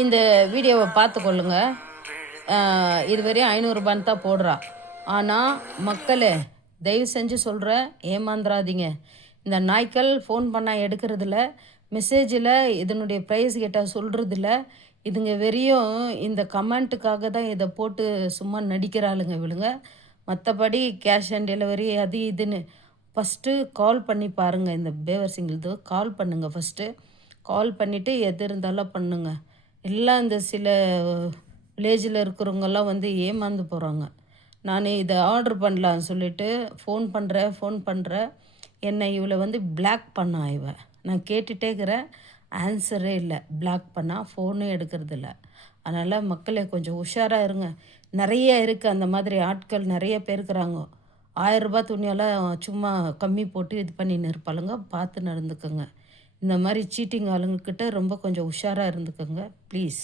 இந்த வீடியோவ பார்த்துக்கொள்ளுங்க. இதுவரையும் ரூ. 500 தான் போடுறா. ஆனா, மக்களே தயவு செஞ்சு சொல்றேன், ஏமாந்துறாதீங்க. இந்த நாய்க்கள் ஃபோன் பண்ணா எடுக்கிறதில்ல. மெசேஜில இதனுடைய பிரைஸ் கேட்டா சொல்றதில்ல. இதுங்க வெறியும் இந்த கமெண்ட்டுக்காக தான் இத போட்டு சும்மா நடிக்கிறாளுங்க இவளுங்க. மத்தபடி கேஷ் ஆன் டெலிவரி அது இதுன்னு. ஃபஸ்ட்டு கால் பண்ணி பாருங்க. இந்த பேவர்சிங்கள்து கால் பண்ணுங்க ஃபஸ்ட்டு. கால் பண்ணிவிட்டு எது இருந்தாலும் பண்ணுங்க. எல்லாம் இந்த சில வில்லேஜில் இருக்கிறவங்கெல்லாம் வந்து ஏமாந்து போகிறாங்க. நான் இதை ஆர்டர் பண்ணலான்னு சொல்லிட்டு ஃபோன் பண்ணுறேன். என்னை இவளை வந்து பிளாக் பண்ணா இவ. நான் கேட்டுகிட்டே இருக்கிறேன், ஆன்சரே இல்லை. பிளாக் பண்ணால் ஃபோனே எடுக்கிறதில்ல. அதனால் மக்களே கொஞ்சம் உஷாராக இருங்க. நிறைய இருக்குது அந்த மாதிரி ஆட்கள் நிறைய பேர் இருக்கிறாங்க. ரூ. 1000 துணியெல்லாம் சும்மா கம்மி போட்டு இது பண்ணின்னு இருப்பாளுங்க. பார்த்து நடந்துக்கோங்க. இந்த மாதிரி சீட்டிங் ஆளுங்கக்கிட்ட ரொம்ப கொஞ்சம் உஷாராக இருந்துக்கோங்க ப்ளீஸ்.